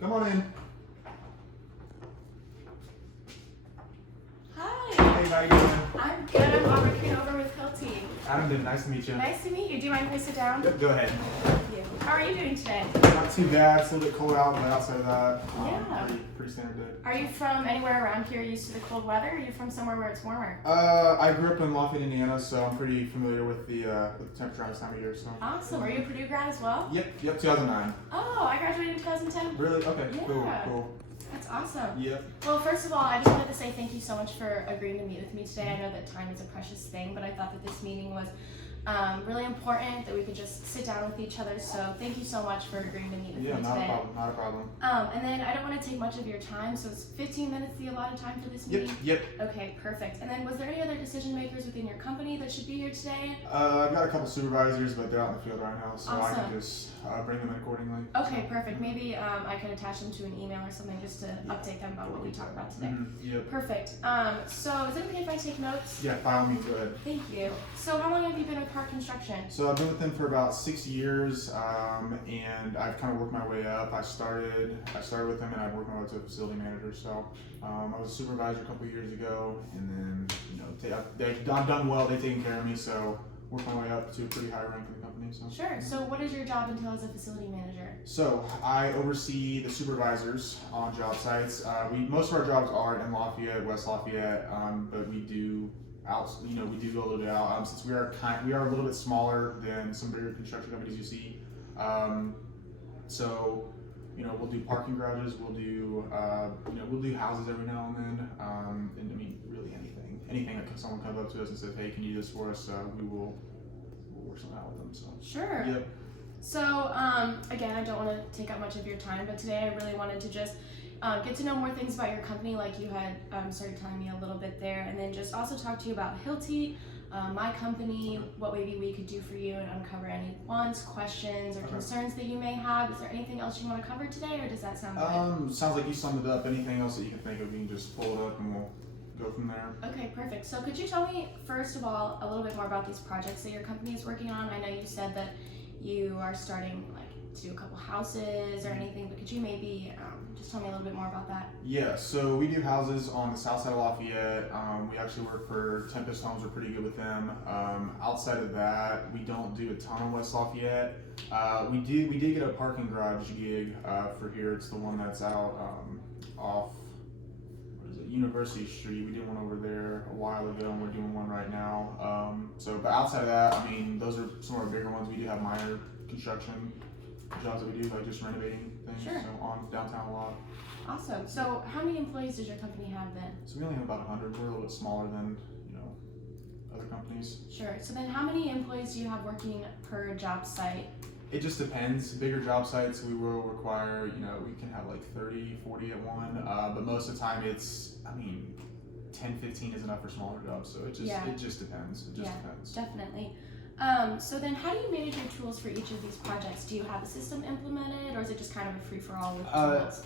Come on in. Hi. Hey, how you doing? I'm good. I'm Aubrey over with Hilti. Adam, nice to meet you. Nice to meet you. Do you mind if I sit down? Yep, go ahead. Thank you. How are you doing today? Not too bad. It's a little bit cold out, but outside of that, Yeah. pretty standard day. Are you from anywhere around here used to the cold weather? Or are you from somewhere where it's warmer? I grew up in Lafayette, Indiana, so I'm pretty familiar with the temperature around this time of year. So. Awesome. Are you a Purdue grad as well? Yep, 2009. Oh, I graduated in 2010. Really? Okay, Yeah. cool. That's awesome. Yep. Well, first of all, I just wanted to say thank you so much for agreeing to meet with me today. I know that time is a precious thing, but I thought that this meeting was really important, that we could just sit down with each other. So thank you so much for agreeing to meet with me today. Not a problem. And then I don't want to take much of your time, so it's 15 minutes the allotted time for this meeting? Yep. Okay, perfect. And then was there any other decision makers within your company that should be here today? I've got a couple supervisors, but they're out in the field right now, so I Awesome. can just bring them in accordingly. Okay, perfect. Maybe I can attach them to an email or something just to update them about what we talked about today. Yep. Perfect. So is it okay if I take notes? Yeah, by all means, go ahead. Thank you. So how long have you been with Park Construction? So I've been with them for about 6 years, and I've kind of worked my way up. I started with them, and I've worked my way up to a facility manager. So I was a supervisor a couple of years ago, and then I've done well. They've taken care of me, so worked my way up to a pretty high rank in the company. So Sure. So what does your job entail as a facility manager? So I oversee the supervisors on job sites. Most of our jobs are in Lafayette, West Lafayette, but we do we do go a little bit out since we are a little bit smaller than some bigger construction companies you see. So we'll do parking garages, we'll do houses every now and then, and I mean really anything that someone comes up to us and says, hey, can you do this for us? We'll work something out with them. So Sure. Yep. So, again, I don't want to take up much of your time, but today I really wanted to just get to know more things about your company, like you had started telling me a little bit there, and then just also talk to you about Hilti, my company, what maybe we could do for you, and uncover any wants, questions, or concerns that you may have. Is there anything else you want to cover today, or does that sound good? Sounds like you summed it up. Anything else that you can think of, you can just pull it up and we'll go from there. Okay, perfect. So could you tell me, first of all, a little bit more about these projects that your company is working on? I know you said that you are starting to do a couple houses or anything, but could you maybe just tell me a little bit more about that? Yeah, so we do houses on the south side of Lafayette. We actually work for Tempest Homes. We're pretty good with them. Outside of that, we don't do a ton of West Lafayette. We did get a parking garage gig for here. It's the one that's out off University Street. We did one over there a while ago, and we're doing one right now. But outside of that, I mean, those are some of our bigger ones. We do have minor construction jobs that we do, like just renovating things. Sure. So on downtown a lot. Awesome. So how many employees does your company have then? So we only have about 100. We're a little bit smaller than other companies. Sure. So then how many employees do you have working per job site? It just depends. Bigger job sites, we will require, we can have like 30, 40 at one. But most of the time 10, 15 is enough for smaller jobs. So it just depends. It just depends. Definitely. So then how do you manage your tools for each of these projects? Do you have a system implemented, or is it just kind of a free-for-all with tools?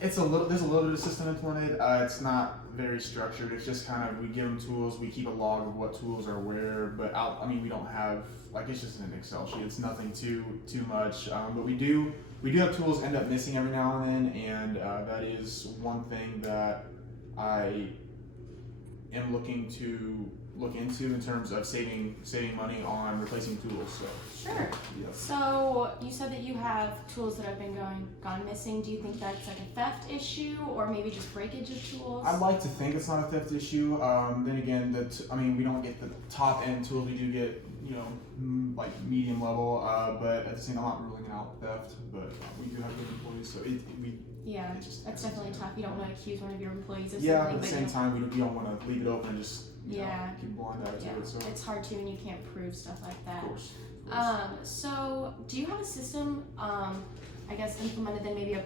There's a little bit of system implemented. It's not very structured. It's just kind of, we give them tools, we keep a log of what tools are where, but we don't have, it's just an Excel sheet. It's nothing too much. But we do have tools end up missing every now and then, and that is one thing that I am looking to look into in terms of saving money on replacing tools. So Sure. Yeah. So you said that you have tools that have been gone missing. Do you think that's like a theft issue, or maybe just breakage of tools? I'd like to think it's not a theft issue. Then again, we don't get the top end tools. We do get like medium level, but at the same time, I'm not ruling out theft. But we do have good employees, so that's definitely tough. You don't want to accuse one of your employees of yeah, something. at the same time, we don't want to leave it open and just keep blind eye to it. So it's hard to, and you can't prove stuff like that. Of course. So do you have a system, implemented then maybe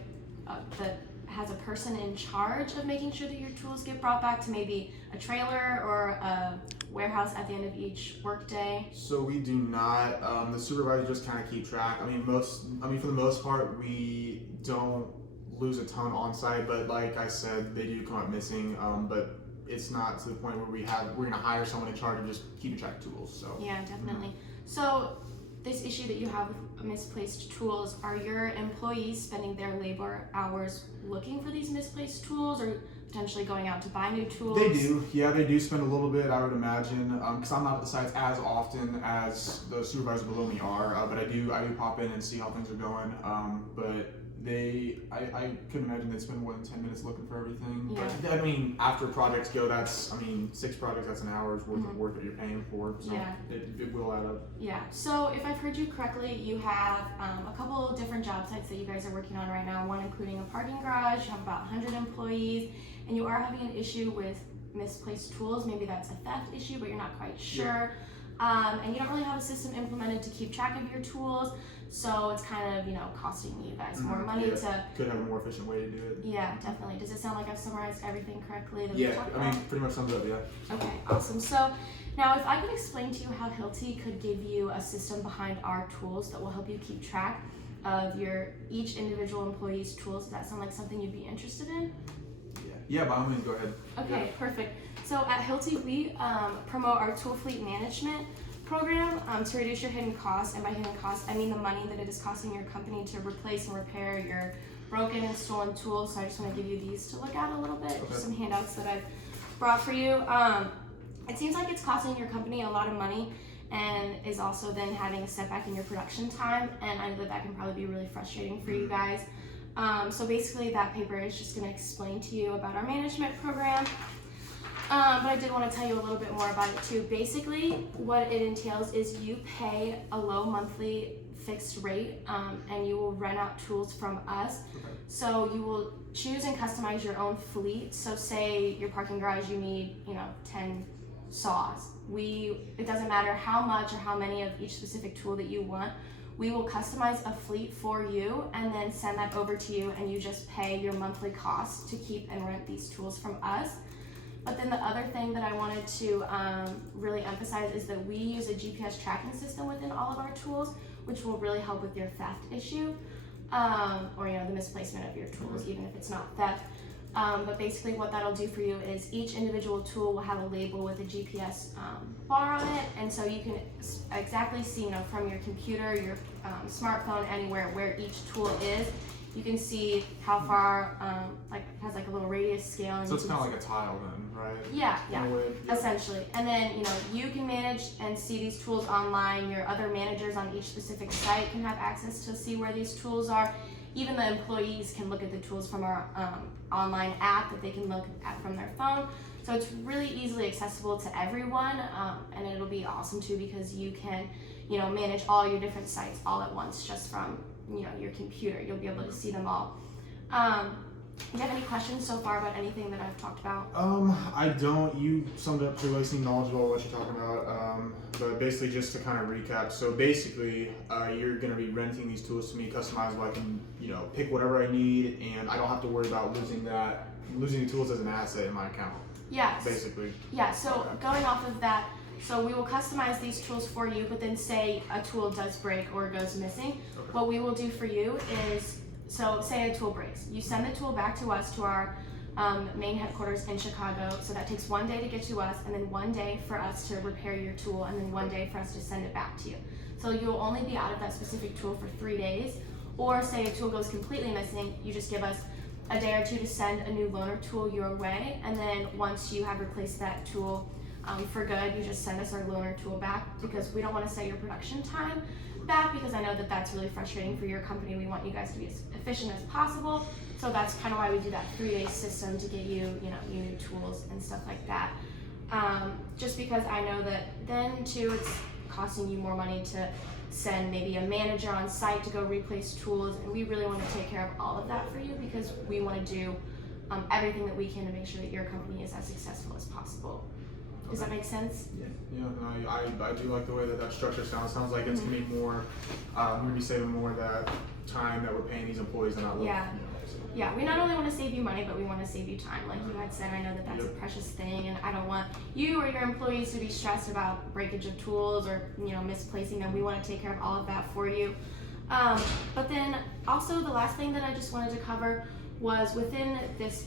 that has a person in charge of making sure that your tools get brought back to maybe a trailer or a warehouse at the end of each workday? So we do not. The supervisors just kind of keep track. For the most part, we don't lose a ton on site, but like I said, they do come up missing. But it's not to the point where we're gonna hire someone in charge of just keeping track of tools. So yeah, definitely. So this issue that you have with misplaced tools, are your employees spending their labor hours looking for these misplaced tools, or potentially going out to buy new tools? They do, yeah, they do spend a little bit, I would imagine, because I'm not at the sites as often as the supervisors below me are, but I do pop in and see how things are going. But I could imagine they spend more than 10 minutes looking for everything. Yeah. But I mean, after projects go, 6 projects, that's an hour's worth of work that you're paying for. So Yeah. it will add up. Yeah, so if I've heard you correctly, you have a couple of different job sites that you guys are working on right now, one including a parking garage. You have about 100 employees, and you are having an issue with misplaced tools. Maybe that's a theft issue, but you're not quite sure. And you don't really have a system implemented to keep track of your tools, so it's kind of, costing you guys more money to... Could have a more efficient way to do it. Yeah, definitely. Does it sound like I've summarized everything correctly that we Yeah, talked I mean, about? pretty much sums it up, yeah. Okay, awesome. So now if I could explain to you how Hilti could give you a system behind our tools that will help you keep track of each individual employee's tools, does that sound like something you'd be interested in? Yeah, by all means, go ahead. Okay, perfect. So at Hilti, we promote our tool fleet management program to reduce your hidden costs, and by hidden costs, I mean the money that it is costing your company to replace and repair your broken and stolen tools. So I just want to give you these to look at a little bit, just some handouts that I've brought for you. It seems like it's costing your company a lot of money and is also then having a setback in your production time, and I know that can probably be really frustrating for you guys. So basically that paper is just going to explain to you about our management program. But I did want to tell you a little bit more about it too. Basically, what it entails is you pay a low monthly fixed rate, and you will rent out tools from us. Okay. So you will choose and customize your own fleet. So say your parking garage, you need 10 saws. It doesn't matter how much or how many of each specific tool that you want. We will customize a fleet for you and then send that over to you, and you just pay your monthly cost to keep and rent these tools from us. But then the other thing that I wanted to really emphasize is that we use a GPS tracking system within all of our tools, which will really help with your theft issue, or the misplacement of your tools, even if it's not theft. But basically what that'll do for you is each individual tool will have a label with a GPS bar on it, and so you can exactly see, from your computer, your smartphone, anywhere where each tool is. You can see how far, it has like a little radius scale. And so it's kind of like a tile then, right? Yeah, Yeah. essentially. And then, you can manage and see these tools online. Your other managers on each specific site can have access to see where these tools are. Even the employees can look at the tools from our online app that they can look at from their phone. So it's really easily accessible to everyone, and it'll be awesome too because you can, manage all your different sites all at once just from your computer. You'll be able to see them all. Do you have any questions so far about anything that I've talked about? I don't. You summed up pretty well. You seem knowledgeable what you're talking about. But basically, just to kind of recap, so basically, you're going to be renting these tools to me, customizable. I can, pick whatever I need, and I don't have to worry about losing the tools as an asset in my account. Yes. Basically. Yeah. So going off of that, so we will customize these tools for you. But then, say a tool does break or goes missing, Okay. what we will do for you is. So say a tool breaks, you send the tool back to us, to our main headquarters in Chicago. So that takes 1 day to get to us, and then 1 day for us to repair your tool, and then 1 day for us to send it back to you. So you'll only be out of that specific tool for 3 days. Or say a tool goes completely missing, you just give us a day or two to send a new loaner tool your way, and then once you have replaced that tool for good, you just send us our loaner tool back, because we don't want to set your production time back, because I know that that's really frustrating for your company. We want you guys to be as efficient as possible, so that's kind of why we do that 3-day system to get you, you new tools and stuff like that. Just because I know that then too, it's costing you more money to send maybe a manager on site to go replace tools, and we really want to take care of all of that for you, because we want to do everything that we can to make sure that your company is as successful as possible. Does that make sense? Yeah, I do like the way that structure sounds. Sounds like it's gonna be more, we're gonna be saving more of that time that we're paying these employees and not looking. Yeah. Yeah, we not only want to save you money, but we want to save you time. Like you had said, I know that that's a precious thing, and I don't want you or your employees to be stressed about breakage of tools or misplacing them. We want to take care of all of that for you. But then also the last thing that I just wanted to cover was within this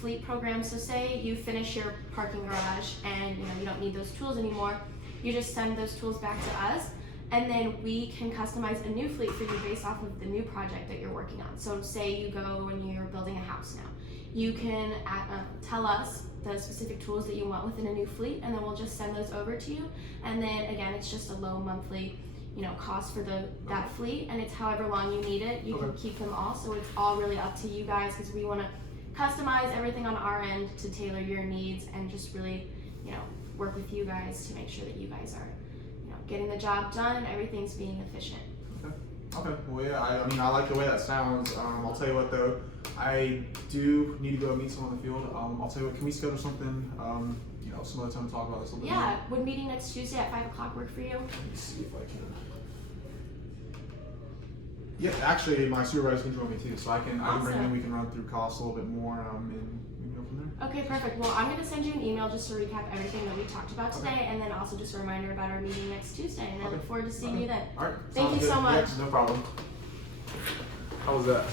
fleet program. So say you finish your parking garage and you don't need those tools anymore. You just send those tools back to us, and then we can customize a new fleet for you based off of the new project that you're working on. So say you go and you're building a house now. You can tell us the specific tools that you want within a new fleet, and then we'll just send those over to you. And then again, it's just a low monthly cost for that fleet, and it's however long you need it. You can keep them all, so it's all really up to you guys, because we want to customize everything on our end to tailor your needs and just really work with you guys to make sure that you guys are getting the job done and everything's being efficient. Okay. Well, yeah. I like the way that sounds. I'll tell you what though, I do need to go meet someone in the field. I'll tell you what. Can we schedule something? Some other time to talk about this a little bit more? Yeah. Would meeting next Tuesday at 5 o'clock work for you? Let me see if I can. Yeah, actually, my supervisor can join me too, so I can bring him. We can run through costs a little bit more, and we can go from there. Okay, perfect. Well, I'm going to send you an email just to recap everything that we talked about today, and then also just a reminder about our meeting next Tuesday. And I look forward to seeing you then. All right. Thank you so much. Yeah, no problem. How was that?